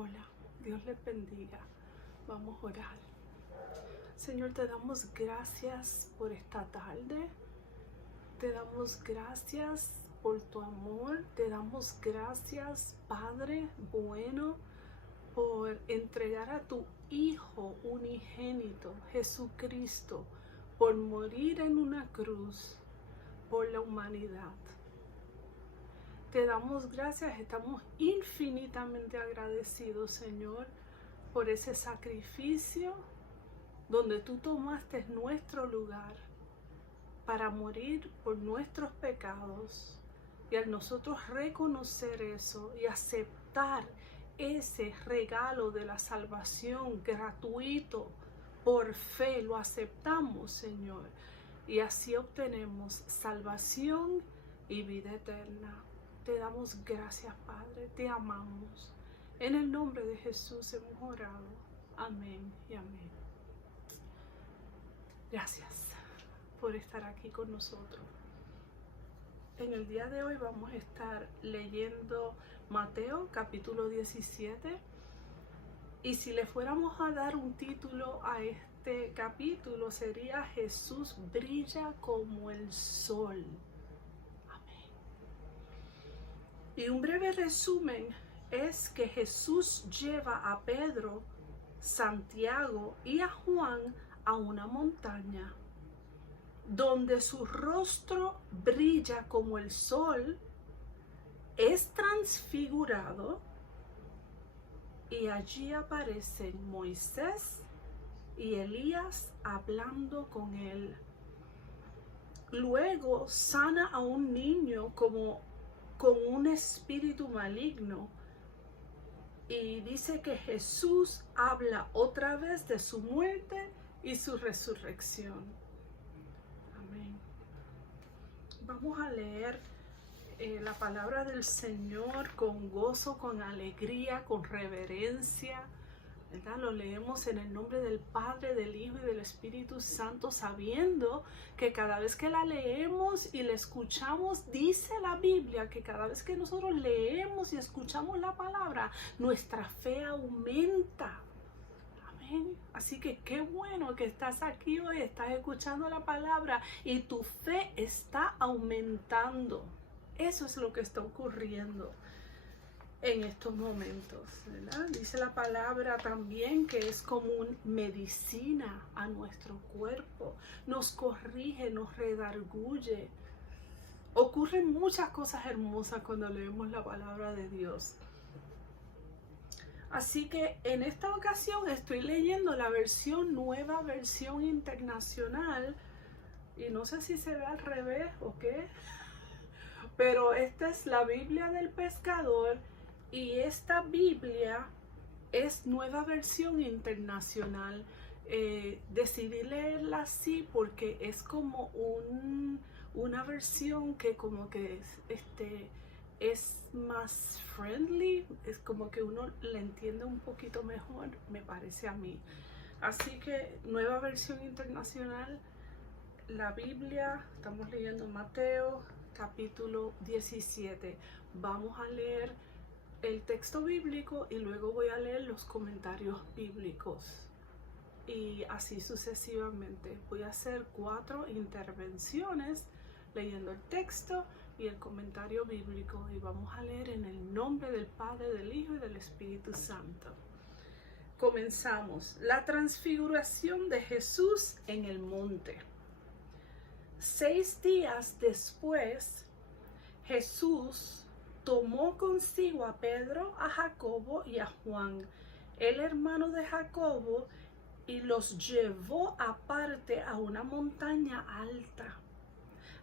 Hola, Dios les bendiga. Vamos a orar. Señor, te damos gracias por esta tarde. Te damos gracias por tu amor. Te damos gracias, Padre bueno, por entregar a tu Hijo unigénito, Jesucristo, por morir en una cruz por la humanidad. Te damos gracias, estamos infinitamente agradecidos, Señor, por ese sacrificio donde tú tomaste nuestro lugar para morir por nuestros pecados. Y al nosotros reconocer eso y aceptar ese regalo de la salvación gratuito por fe, lo aceptamos, Señor, y así obtenemos salvación y vida eterna. Te damos gracias, Padre, te amamos. En el nombre de Jesús hemos orado. Amén y amén. Gracias por estar aquí con nosotros. En el día de hoy vamos a estar leyendo Mateo capítulo 17. Y si le fuéramos a dar un título a este capítulo, sería Jesús brilla como el sol. Y un breve resumen es que Jesús lleva a Pedro, Santiago y a Juan a una montaña donde su rostro brilla como el sol, es transfigurado y allí aparecen Moisés y Elías hablando con él. Luego sana a un niño con un espíritu maligno y dice que Jesús habla otra vez de su muerte y su resurrección. Amén. Vamos a leer la palabra del Señor con gozo, con alegría, con reverencia, ¿verdad? Lo leemos en el nombre del Padre, del Hijo y del Espíritu Santo, sabiendo que cada vez que la leemos y la escuchamos, dice la Biblia que cada vez que nosotros leemos y escuchamos la palabra, nuestra fe aumenta. Amén. Así que qué bueno que estás aquí hoy, estás escuchando la palabra y tu fe está aumentando. Eso es lo que está ocurriendo en estos momentos, ¿verdad? Dice la palabra también que es como una medicina a nuestro cuerpo, nos corrige, nos redarguye. Ocurren muchas cosas hermosas cuando leemos la palabra de Dios. Así que en esta ocasión estoy leyendo la nueva versión internacional, y no sé si se ve al revés o qué, pero esta es la Biblia del pescador. Y esta Biblia es nueva versión internacional. Decidí leerla así porque es como una versión que como que es más friendly, es como que uno la entiende un poquito mejor, me parece a mí. Así que nueva versión internacional, la Biblia, estamos leyendo Mateo capítulo 17. Vamos a leer el texto bíblico y luego voy a leer los comentarios bíblicos y así sucesivamente. Voy a hacer 4 intervenciones leyendo el texto y el comentario bíblico, y vamos a leer en el nombre del Padre, del Hijo y del Espíritu Santo. Comenzamos. La transfiguración de Jesús en el monte. 6 días después, Jesús tomó consigo a Pedro, a Jacobo y a Juan, el hermano de Jacobo, y los llevó aparte a una montaña alta.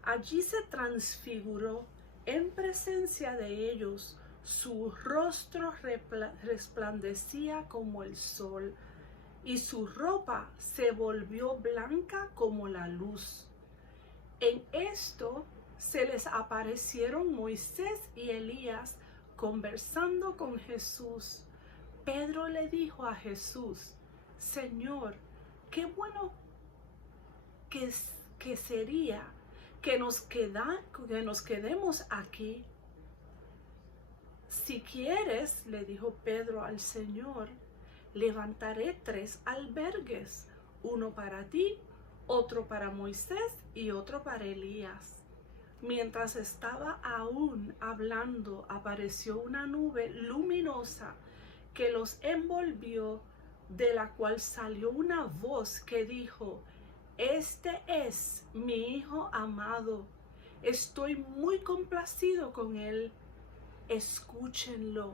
Allí se transfiguró en presencia de ellos. Su rostro resplandecía como el sol, y su ropa se volvió blanca como la luz. En esto se les aparecieron Moisés y Elías conversando con Jesús. Pedro le dijo a Jesús: Señor, qué bueno que sería que nos quedemos aquí. Si quieres, le dijo Pedro al Señor, levantaré 3 albergues, uno para ti, otro para Moisés y otro para Elías. Mientras estaba aún hablando, apareció una nube luminosa que los envolvió, de la cual salió una voz que dijo: este es mi Hijo amado, estoy muy complacido con él, escúchenlo.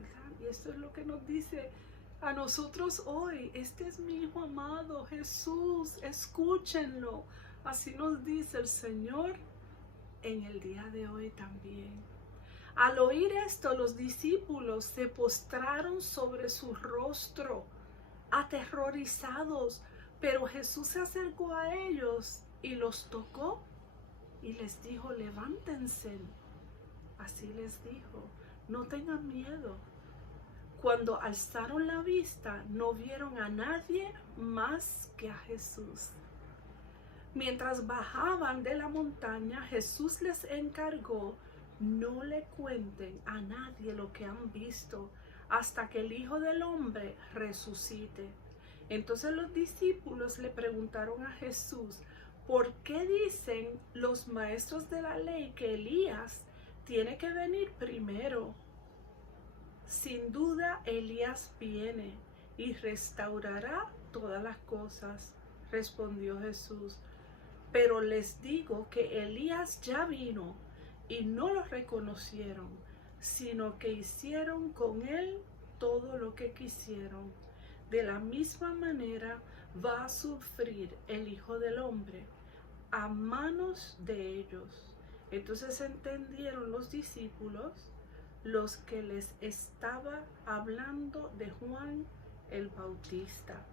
¿Verdad? Y esto es lo que nos dice a nosotros hoy: este es mi Hijo amado, Jesús, escúchenlo. Así nos dice el Señor en el día de hoy también. Al oír esto, los discípulos se postraron sobre su rostro, aterrorizados, pero Jesús se acercó a ellos y los tocó y les dijo: levántense. Así les dijo: no tengan miedo. Cuando alzaron la vista, no vieron a nadie más que a Jesús. Mientras bajaban de la montaña, Jesús les encargó: no le cuenten a nadie lo que han visto hasta que el Hijo del Hombre resucite. Entonces los discípulos le preguntaron a Jesús: ¿por qué dicen los maestros de la ley que Elías tiene que venir primero? Sin duda Elías viene y restaurará todas las cosas, respondió Jesús. Pero les digo que Elías ya vino y no lo reconocieron, sino que hicieron con él todo lo que quisieron. De la misma manera va a sufrir el Hijo del Hombre a manos de ellos. Entonces entendieron los discípulos, los que les estaba hablando de Juan el Bautista.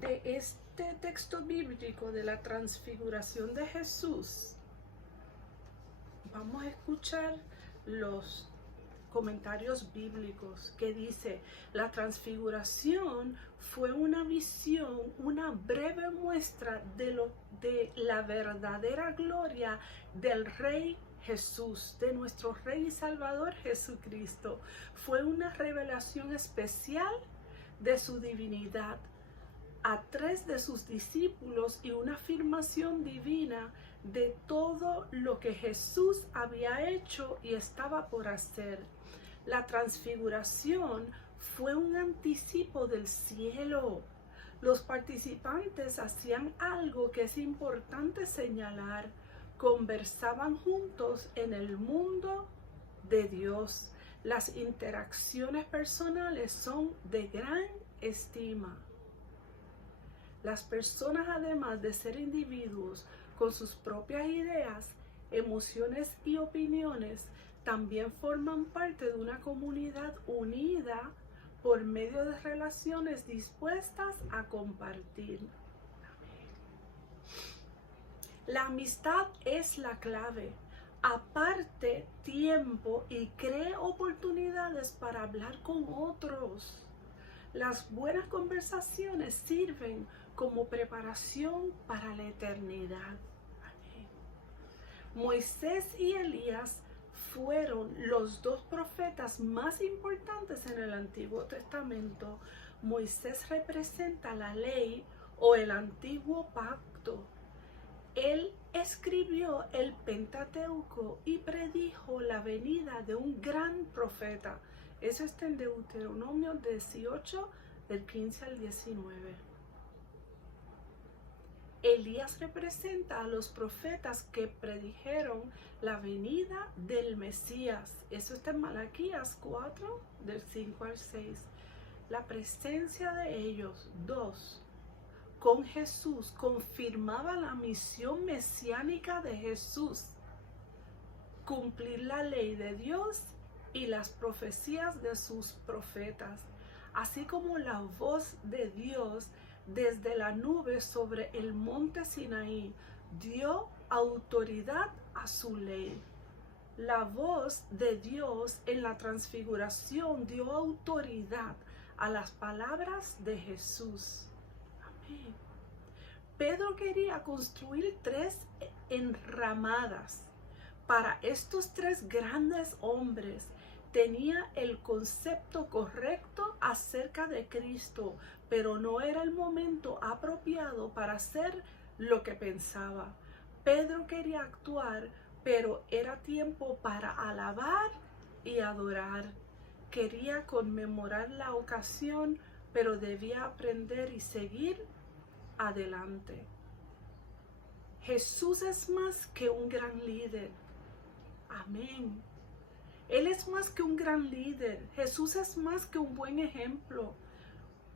De este texto bíblico de la transfiguración de Jesús, vamos a escuchar los comentarios bíblicos que dice: la transfiguración fue una visión, una breve muestra de la verdadera gloria del Rey Jesús, de nuestro Rey y Salvador Jesucristo. Fue una revelación especial de su divinidad a 3 de sus discípulos y una afirmación divina de todo lo que Jesús había hecho y estaba por hacer. La transfiguración fue un anticipo del cielo. Los participantes hacían algo que es importante señalar: conversaban juntos en el mundo de Dios. Las interacciones personales son de gran estima. Las personas, además de ser individuos con sus propias ideas, emociones y opiniones, también forman parte de una comunidad unida por medio de relaciones dispuestas a compartir. La amistad es la clave. Aparte tiempo y cree oportunidades para hablar con otros. Las buenas conversaciones sirven como preparación para la eternidad. Amén. Moisés y Elías fueron los 2 profetas más importantes en el Antiguo Testamento. Moisés representa la ley o el antiguo pacto. Él escribió el Pentateuco y predijo la venida de un gran profeta. Eso está en Deuteronomio 18, del 15 al 19. Elías representa a los profetas que predijeron la venida del Mesías. Eso está en Malaquías 4, del 5 al 6. La presencia de ellos, 2, con Jesús, confirmaba la misión mesiánica de Jesús: cumplir la ley de Dios y las profecías de sus profetas, así como la voz de Dios desde la nube sobre el monte Sinaí dio autoridad a su ley. La voz de Dios en la transfiguración dio autoridad a las palabras de Jesús. Amén. Pedro quería construir 3 enramadas para estos tres grandes hombres tenía el concepto correcto acerca de Cristo, pero no era el momento apropiado para hacer lo que pensaba. Pedro quería actuar, pero era tiempo para alabar y adorar. Quería conmemorar la ocasión, pero debía aprender y seguir adelante. Jesús es más que un gran líder. Amén. Él es más que un gran líder. Jesús es más que un buen ejemplo.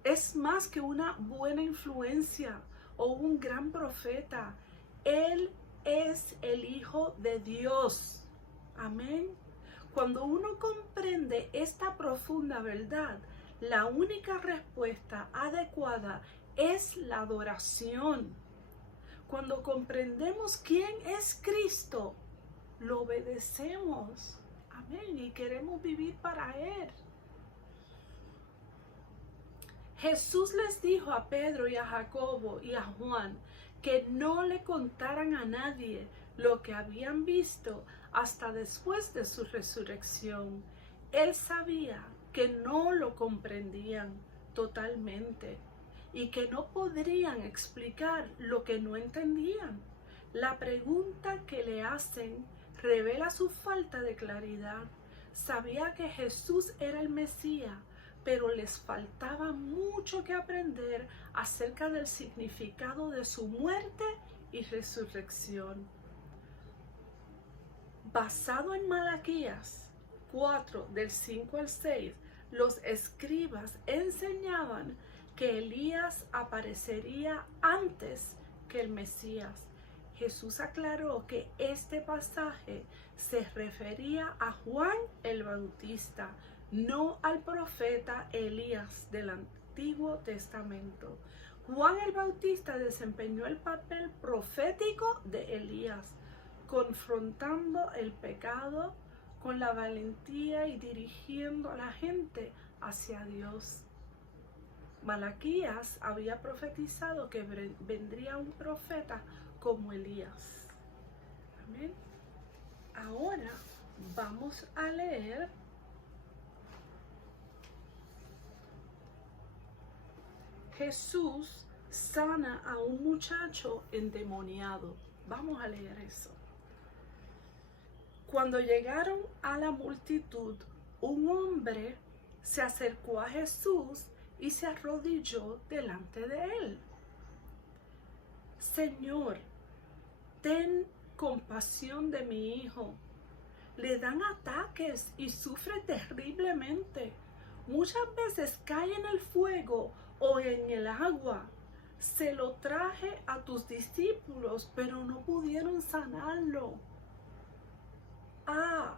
Es más que una buena influencia o un gran profeta. Él es el Hijo de Dios. Amén. Cuando uno comprende esta profunda verdad, la única respuesta adecuada es la adoración. Cuando comprendemos quién es Cristo, lo obedecemos. Amén. Y queremos vivir para Él. Jesús les dijo a Pedro y a Jacobo y a Juan que no le contaran a nadie lo que habían visto hasta después de su resurrección. Él sabía que no lo comprendían totalmente y que no podrían explicar lo que no entendían. La pregunta que le hacen revela su falta de claridad. Sabía que Jesús era el Mesías, pero les faltaba mucho que aprender acerca del significado de su muerte y resurrección. Basado en Malaquías 4, del 5 al 6, los escribas enseñaban que Elías aparecería antes que el Mesías. Jesús aclaró que este pasaje se refería a Juan el Bautista, no al profeta Elías del Antiguo Testamento. Juan el Bautista desempeñó el papel profético de Elías, confrontando el pecado con la valentía y dirigiendo a la gente hacia Dios. Malaquías había profetizado que vendría un profeta como Elías. Amén. Ahora vamos a leer Jesús sana a un muchacho endemoniado. Vamos a leer eso. Cuando llegaron a la multitud, un hombre se acercó a Jesús y se arrodilló delante de él. Señor, ten compasión de mi hijo. Le dan ataques y sufre terriblemente. Muchas veces cae en el fuego o en el agua. Se lo traje a tus discípulos, pero no pudieron sanarlo. Ah,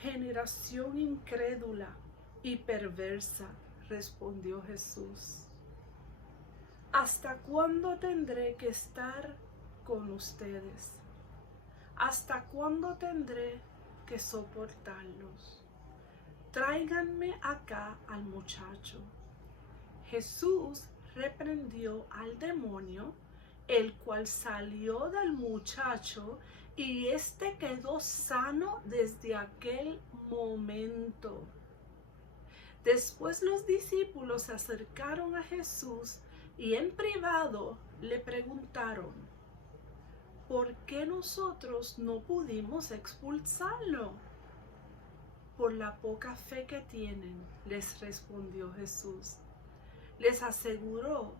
generación incrédula y perversa, respondió Jesús. ¿Hasta cuándo tendré que estar con ustedes? ¿Hasta cuándo tendré que soportarlos? Tráiganme acá al muchacho. Jesús reprendió al demonio, el cual salió del muchacho y éste quedó sano desde aquel momento. Después los discípulos se acercaron a Jesús y en privado le preguntaron: ¿por qué nosotros no pudimos expulsarlo? Por la poca fe que tienen, les respondió Jesús. Les aseguró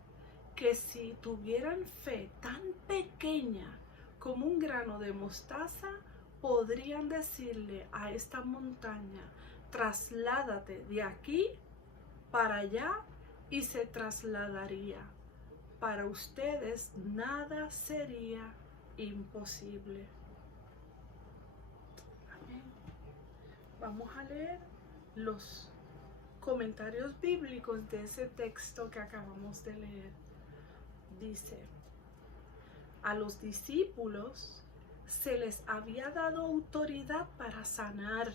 que si tuvieran fe tan pequeña como un grano de mostaza, podrían decirle a esta montaña: trasládate de aquí para allá, y se trasladaría. Para ustedes nada sería imposible. Amén. Vamos a leer los comentarios bíblicos de ese texto que acabamos de leer. Dice: a los discípulos se les había dado autoridad para sanar,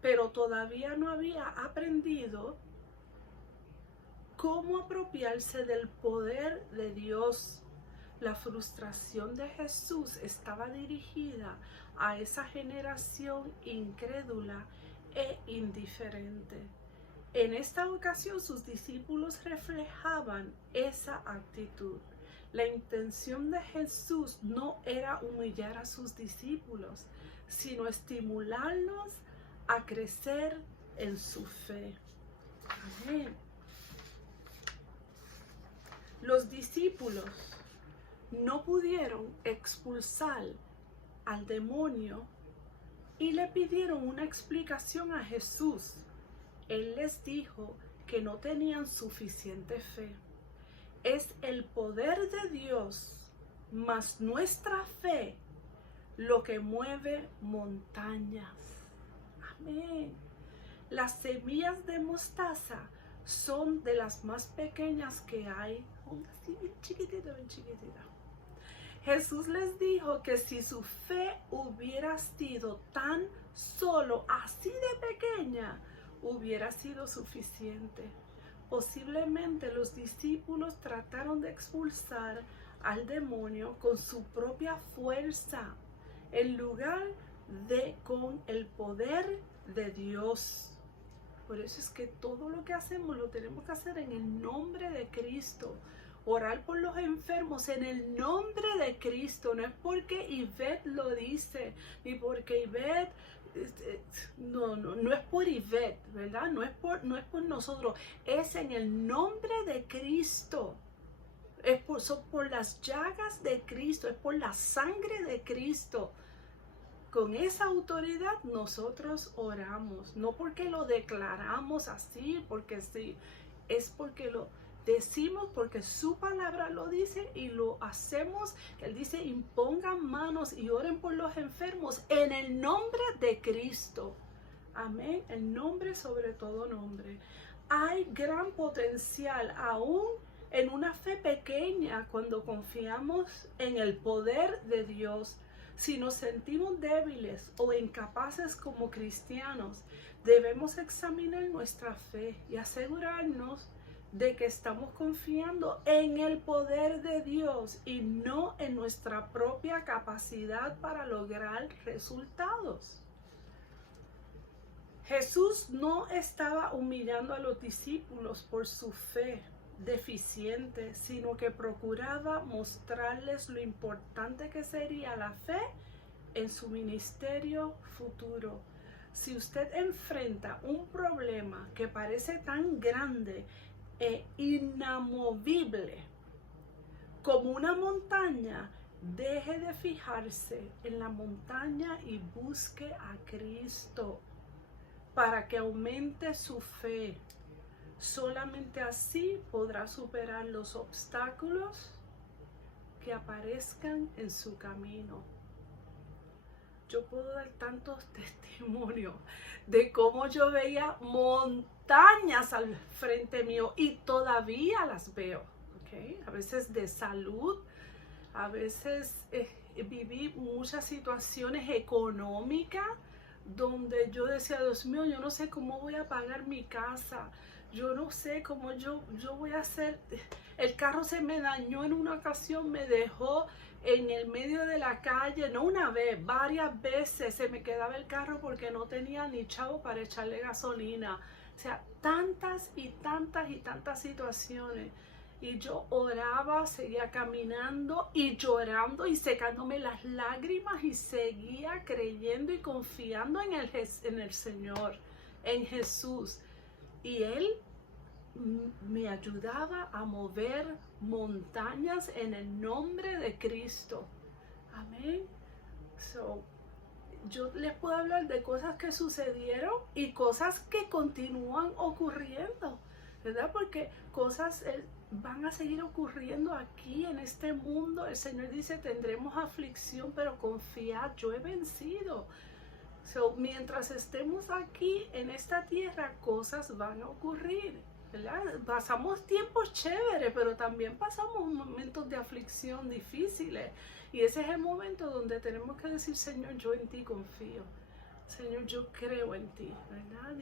pero todavía no había aprendido cómo apropiarse del poder de Dios. La frustración de Jesús estaba dirigida a esa generación incrédula e indiferente. En esta ocasión sus discípulos reflejaban esa actitud. La intención de Jesús no era humillar a sus discípulos, sino estimularlos a crecer en su fe. Amén. Los discípulos no pudieron expulsar al demonio y le pidieron una explicación a Jesús. Él les dijo que no tenían suficiente fe. Es el poder de Dios más nuestra fe lo que mueve montañas. Amén. Las semillas de mostaza son de las más pequeñas que hay. Así bien chiquitita, bien chiquitita. Jesús les dijo que si su fe hubiera sido tan solo así de pequeña, hubiera sido suficiente. Posiblemente los discípulos trataron de expulsar al demonio con su propia fuerza, en lugar de con el poder de Dios. Por eso es que todo lo que hacemos lo tenemos que hacer en el nombre de Cristo. Orar por los enfermos en el nombre de Cristo. No es porque Ivette lo dice, ni porque Ivette, no es por Ivette, ¿verdad? No es por nosotros. Es en el nombre de Cristo. Son por las llagas de Cristo. Es por la sangre de Cristo. Con esa autoridad nosotros oramos. No porque lo declaramos así, porque sí. Es porque lo decimos, porque su palabra lo dice y lo hacemos. Él dice: impongan manos y oren por los enfermos en el nombre de Cristo. Amén. El nombre sobre todo nombre. Hay gran potencial aún en una fe pequeña cuando confiamos en el poder de Dios. Si nos sentimos débiles o incapaces como cristianos, debemos examinar nuestra fe y asegurarnos de que estamos confiando en el poder de Dios y no en nuestra propia capacidad para lograr resultados. Jesús no estaba humillando a los discípulos por su fe deficiente, sino que procuraba mostrarles lo importante que sería la fe en su ministerio futuro. Si usted enfrenta un problema que parece tan grande e inamovible como una montaña, deje de fijarse en la montaña y busque a Cristo para que aumente su fe. Solamente así podrá superar los obstáculos que aparezcan en su camino. Yo puedo dar tantos testimonios de cómo yo veía montañas al frente mío y todavía las veo, ¿okay? A veces de salud, a veces viví muchas situaciones económicas donde yo decía: Dios mío, yo no sé cómo voy a pagar mi casa. Yo no sé cómo yo voy a hacer. El carro se me dañó en una ocasión, me dejó en el medio de la calle, no una vez, varias veces se me quedaba el carro porque no tenía ni chavo para echarle gasolina. O sea, tantas y tantas y tantas situaciones. Y yo oraba, seguía caminando y llorando y secándome las lágrimas y seguía creyendo y confiando en el Señor, en Jesús. Y Él me ayudaba a mover montañas en el nombre de Cristo. Amén. Yo les puedo hablar de cosas que sucedieron y cosas que continúan ocurriendo, ¿verdad? Porque cosas van a seguir ocurriendo aquí en este mundo. El Señor dice: tendremos aflicción, pero confiad, yo he vencido. Mientras estemos aquí en esta tierra, cosas van a ocurrir, ¿verdad? Pasamos tiempos chéveres, pero también pasamos momentos de aflicción difíciles. Y ese es el momento donde tenemos que decir: Señor, yo en ti confío. Señor, yo creo en ti, ¿verdad?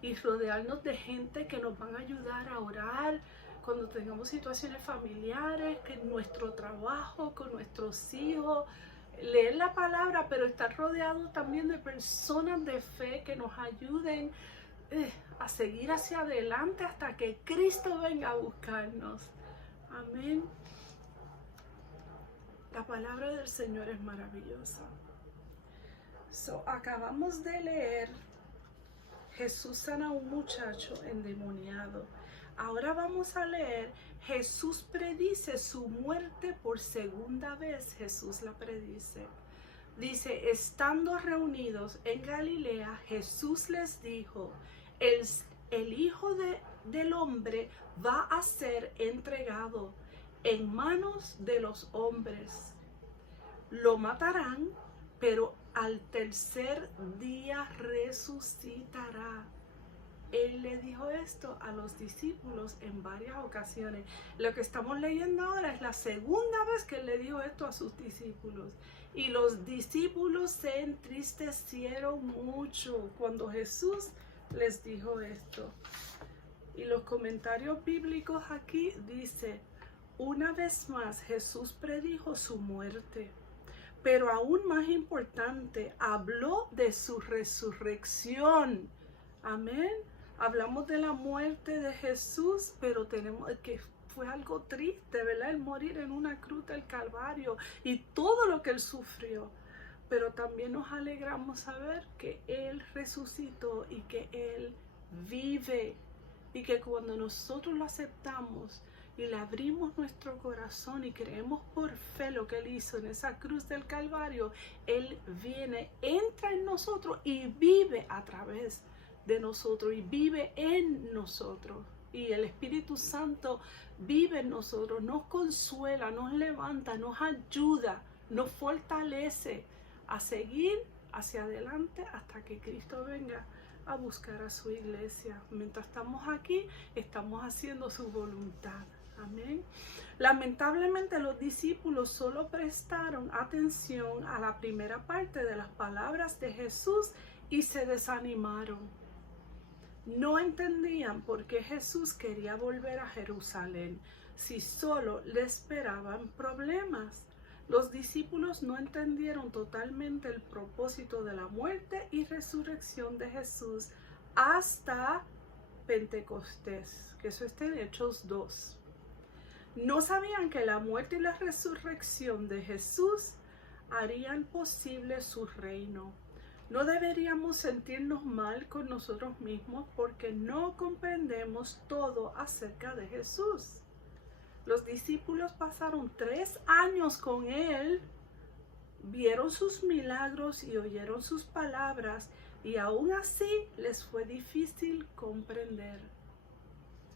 Y rodearnos de gente que nos van a ayudar a orar cuando tengamos situaciones familiares, que en nuestro trabajo, con nuestros hijos, leer la palabra, pero estar rodeado también de personas de fe que nos ayuden a seguir hacia adelante hasta que Cristo venga a buscarnos. Amén. La palabra del Señor es maravillosa. Acabamos de leer, Jesús sana a un muchacho endemoniado. Ahora vamos a leer, Jesús predice su muerte por segunda vez. Jesús la predice. Dice, estando reunidos en Galilea, Jesús les dijo, el Hijo del Hombre va a ser entregado en manos de los hombres. Lo matarán, pero al tercer día resucitará. Él le dijo esto a los discípulos en varias ocasiones. Lo que estamos leyendo ahora es la segunda vez que él le dijo esto a sus discípulos. Y los discípulos se entristecieron mucho cuando Jesús les dijo esto. Y los comentarios bíblicos aquí dice, una vez más Jesús predijo su muerte. Pero aún más importante, habló de su resurrección. Amén. Hablamos de la muerte de Jesús, pero tenemos que fue algo triste, ¿verdad? El morir en una cruz del Calvario y todo lo que él sufrió. Pero también nos alegramos saber que él resucitó y que él vive. Y que cuando nosotros lo aceptamos y le abrimos nuestro corazón y creemos por fe lo que él hizo en esa cruz del Calvario, él viene, entra en nosotros y vive a través de nosotros y vive en nosotros. Y el Espíritu Santo vive en nosotros, nos consuela, nos levanta, nos ayuda, nos fortalece a seguir hacia adelante hasta que Cristo venga a buscar a su iglesia. Mientras estamos aquí, estamos haciendo su voluntad. Amén. Lamentablemente los discípulos solo prestaron atención a la primera parte de las palabras de Jesús y se desanimaron. No entendían por qué Jesús quería volver a Jerusalén si solo le esperaban problemas. Los discípulos no entendieron totalmente el propósito de la muerte y resurrección de Jesús hasta Pentecostés, que eso está en Hechos 2. No sabían que la muerte y la resurrección de Jesús harían posible su reino. No deberíamos sentirnos mal con nosotros mismos porque no comprendemos todo acerca de Jesús. Los discípulos pasaron 3 años con él, vieron sus milagros y oyeron sus palabras, y aún así les fue difícil comprender.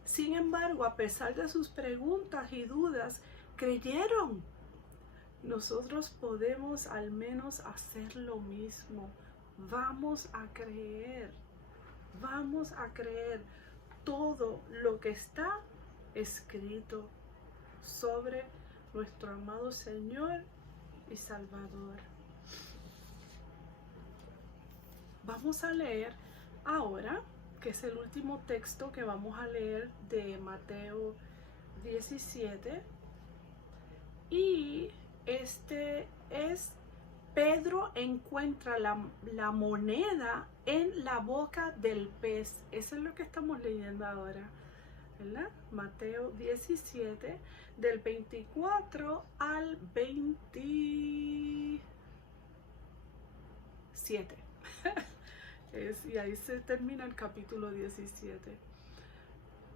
Sin embargo, a pesar de sus preguntas y dudas, creyeron. Nosotros podemos al menos hacer lo mismo. Vamos a creer todo lo que está escrito sobre nuestro amado Señor y Salvador. Vamos a leer ahora, que es el último texto que vamos a leer de Mateo 17, y este es Pedro encuentra la moneda en la boca del pez. Eso es lo que estamos leyendo ahora, ¿verdad? Mateo 17, del 24 al 27. Y ahí se termina el capítulo 17.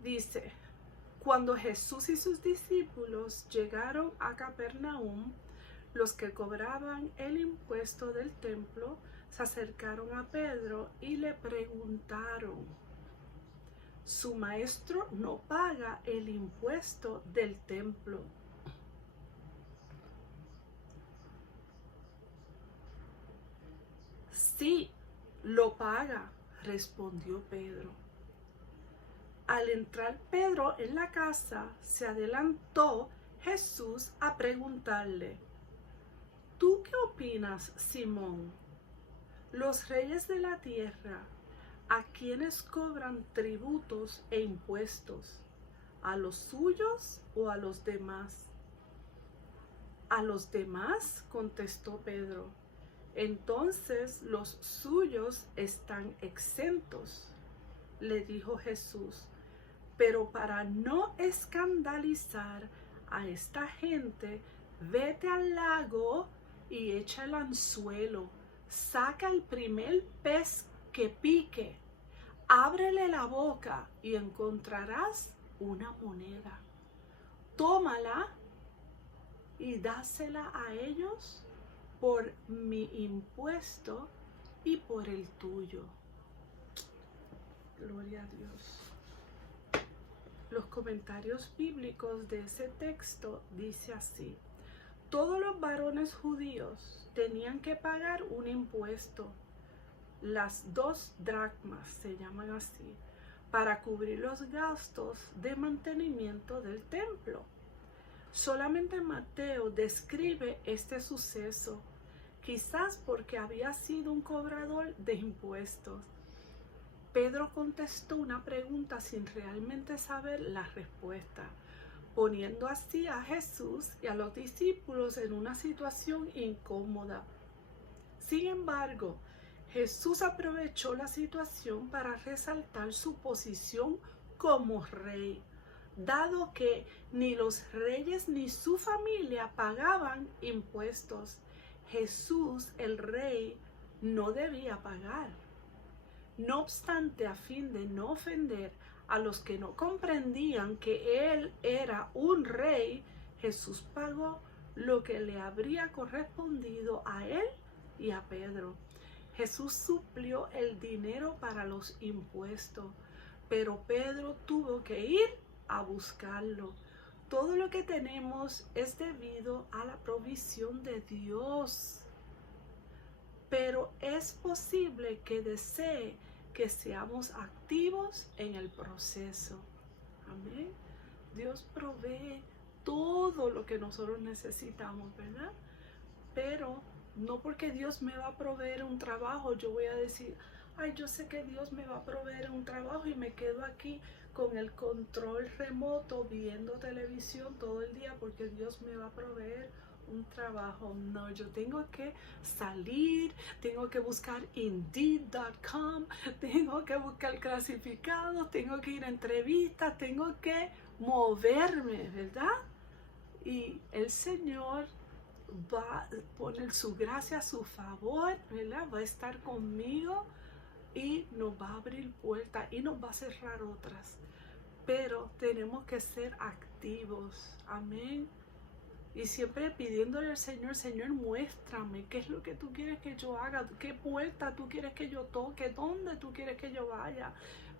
Dice, cuando Jesús y sus discípulos llegaron a Capernaum, los que cobraban el impuesto del templo se acercaron a Pedro y le preguntaron, ¿su maestro no paga el impuesto del templo? Sí, lo paga, respondió Pedro. Al entrar Pedro en la casa, se adelantó Jesús a preguntarle, ¿tú qué opinas, Simón? Los reyes de la tierra, ¿a quienes cobran tributos e impuestos? ¿A los suyos o a los demás? A los demás, contestó Pedro, entonces los suyos están exentos, le dijo Jesús. Pero para no escandalizar a esta gente, vete al lago y echa el anzuelo. Saca el primer pez que pique. Ábrele la boca y encontrarás una moneda. Tómala y dásela a ellos por mi impuesto y por el tuyo. Gloria a Dios. Los comentarios bíblicos de ese texto dice así: todos los varones judíos tenían que pagar un impuesto, las 2 dracmas se llaman así, para cubrir los gastos de mantenimiento del templo. Solamente Mateo describe este suceso, quizás porque había sido un cobrador de impuestos. Pedro contestó una pregunta sin realmente saber la respuesta, poniendo así a Jesús y a los discípulos en una situación incómoda. Sin embargo, Jesús aprovechó la situación para resaltar su posición como rey, dado que ni los reyes ni su familia pagaban impuestos. Jesús, el rey, no debía pagar. No obstante, a fin de no ofender a los que no comprendían que él era un rey, Jesús pagó lo que le habría correspondido a él y a Pedro. Jesús suplió el dinero para los impuestos, pero Pedro tuvo que ir a buscarlo. Todo lo que tenemos es debido a la provisión de Dios. Pero es posible que desee que seamos activos en el proceso. Amén. Dios provee todo lo que nosotros necesitamos, ¿verdad? Pero no porque Dios me va a proveer un trabajo, yo voy a decir, ay, yo sé que Dios me va a proveer un trabajo y me quedo aquí con el control remoto viendo televisión todo el día porque Dios me va a proveer un trabajo. No, yo tengo que salir, tengo que buscar Indeed.com, tengo que buscar clasificados, tengo que ir a entrevistas, tengo que moverme, ¿verdad? Y el Señor va a poner su gracia a su favor, ¿verdad? Va a estar conmigo y nos va a abrir puertas y nos va a cerrar otras. Pero tenemos que ser activos. Amén. Y siempre pidiéndole al Señor, Señor, muéstrame qué es lo que tú quieres que yo haga, qué puerta tú quieres que yo toque, dónde tú quieres que yo vaya,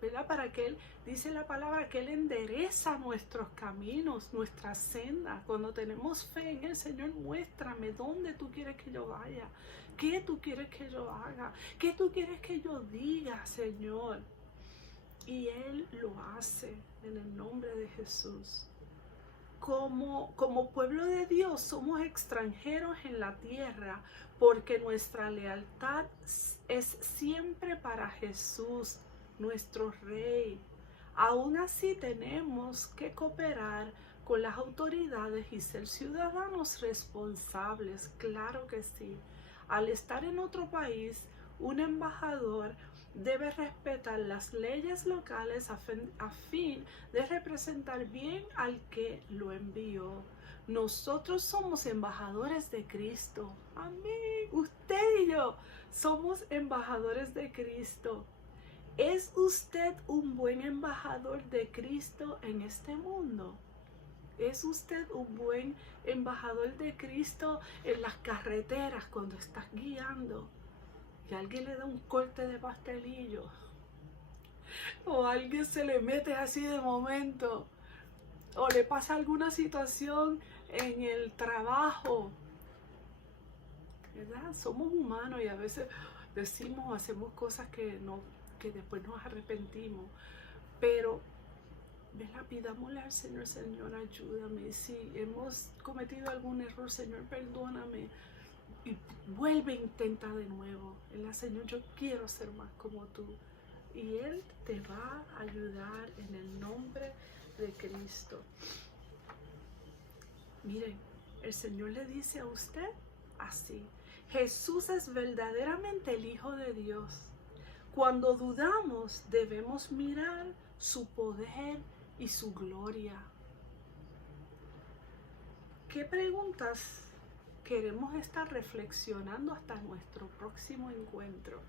¿verdad? Para que Él, dice la palabra, que Él endereza nuestros caminos, nuestras sendas. Cuando tenemos fe en el Señor, muéstrame dónde tú quieres que yo vaya, qué tú quieres que yo haga, qué tú quieres que yo diga, Señor. Y Él lo hace en el nombre de Jesús. Como pueblo de Dios somos extranjeros en la tierra porque nuestra lealtad es siempre para Jesús, nuestro Rey. Aún así tenemos que cooperar con las autoridades y ser ciudadanos responsables, claro que sí. Al estar en otro país, un embajador debe respetar las leyes locales a fin de representar bien al que lo envió. Nosotros somos embajadores de Cristo. Amén. Usted y yo somos embajadores de Cristo. ¿Es usted un buen embajador de Cristo en este mundo? ¿Es usted un buen embajador de Cristo en las carreteras cuando estás guiando? Que alguien le da un corte de pastelillo o alguien se le mete así de momento o le pasa alguna situación en el trabajo, ¿verdad? Somos humanos y a veces decimos o hacemos cosas que después nos arrepentimos, pero ¿verdad? Pidámosle al Señor, Señor, ayúdame. Si hemos cometido algún error, Señor, perdóname. Y vuelve, intenta de nuevo. Señor, yo quiero ser más como tú. Y Él te va a ayudar en el nombre de Cristo. Miren, El Señor le dice a usted así: Jesús es verdaderamente el Hijo de Dios. Cuando dudamos, debemos mirar su poder y su gloria. ¿Qué preguntas queremos estar reflexionando hasta nuestro próximo encuentro?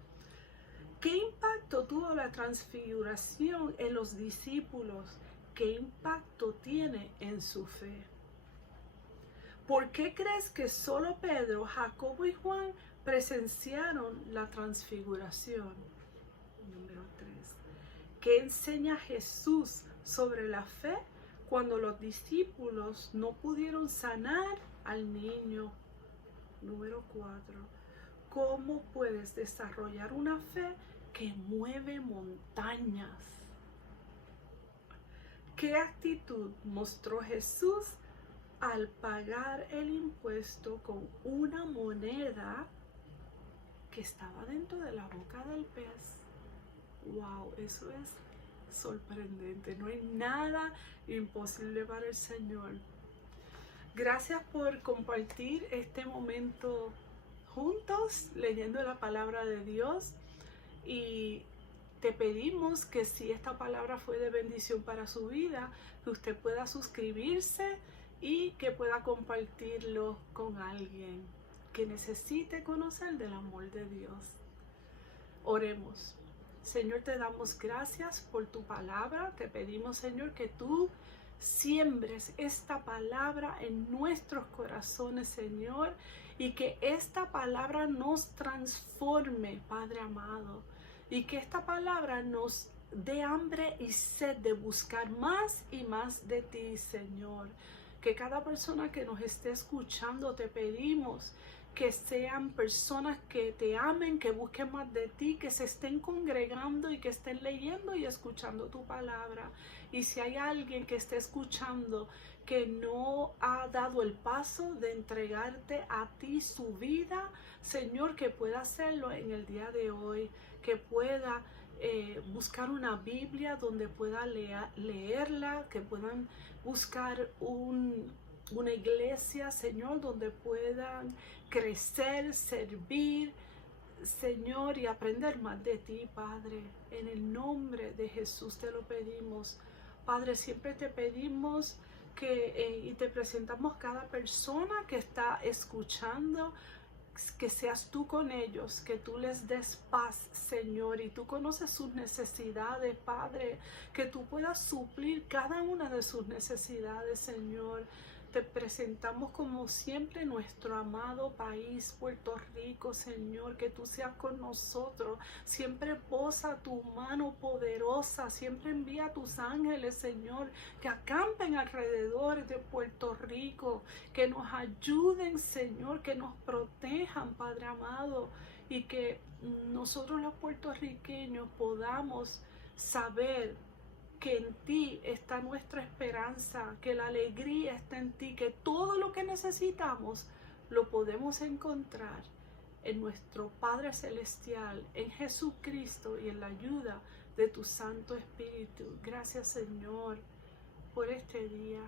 ¿Qué impacto tuvo la transfiguración en los discípulos? ¿Qué impacto tiene en su fe? ¿Por qué crees que solo Pedro, Jacobo y Juan presenciaron la transfiguración? Número 3. ¿Qué enseña Jesús sobre la fe cuando los discípulos no pudieron sanar al niño? Número 4. ¿Cómo puedes desarrollar una fe que mueve montañas? ¿Qué actitud mostró Jesús al pagar el impuesto con una moneda que estaba dentro de la boca del pez? ¡Wow! Eso es sorprendente. No hay nada imposible para el Señor. Gracias por compartir este momento juntos leyendo la palabra de Dios, y te pedimos que si esta palabra fue de bendición para su vida, que usted pueda suscribirse y que pueda compartirlo con alguien que necesite conocer del amor de Dios. Oremos. Señor, te damos gracias por tu palabra. Te pedimos, Señor, que tú siembres esta palabra en nuestros corazones, Señor, y que esta palabra nos transforme, Padre amado, y que esta palabra nos dé hambre y sed de buscar más y más de ti, Señor. Que cada persona que nos esté escuchando, te pedimos que sean personas que te amen, que busquen más de ti, que se estén congregando y que estén leyendo y escuchando tu palabra. Y si hay alguien que esté escuchando que no ha dado el paso de entregarte a ti su vida, Señor, que pueda hacerlo en el día de hoy, que pueda buscar una Biblia donde pueda leerla, que puedan buscar una iglesia, Señor, donde puedan crecer, servir, Señor, y aprender más de ti, Padre. En el nombre de Jesús te lo pedimos. Padre, siempre te pedimos y te presentamos cada persona que está escuchando, que seas tú con ellos, que tú les des paz, Señor, y tú conoces sus necesidades, Padre, que tú puedas suplir cada una de sus necesidades, Señor. Te presentamos como siempre nuestro amado país, Puerto Rico, Señor, que tú seas con nosotros. Siempre posa tu mano poderosa, siempre envía a tus ángeles, Señor, que acampen alrededor de Puerto Rico, que nos ayuden, Señor, que nos protejan, Padre amado, y que nosotros los puertorriqueños podamos saber que en ti está nuestra esperanza, que la alegría está en ti, que todo lo que necesitamos lo podemos encontrar en nuestro Padre Celestial, en Jesucristo y en la ayuda de tu Santo Espíritu. Gracias, Señor, por este día.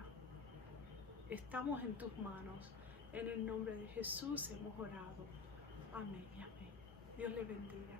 Estamos en tus manos. En el nombre de Jesús hemos orado. Amén y amén. Dios le bendiga.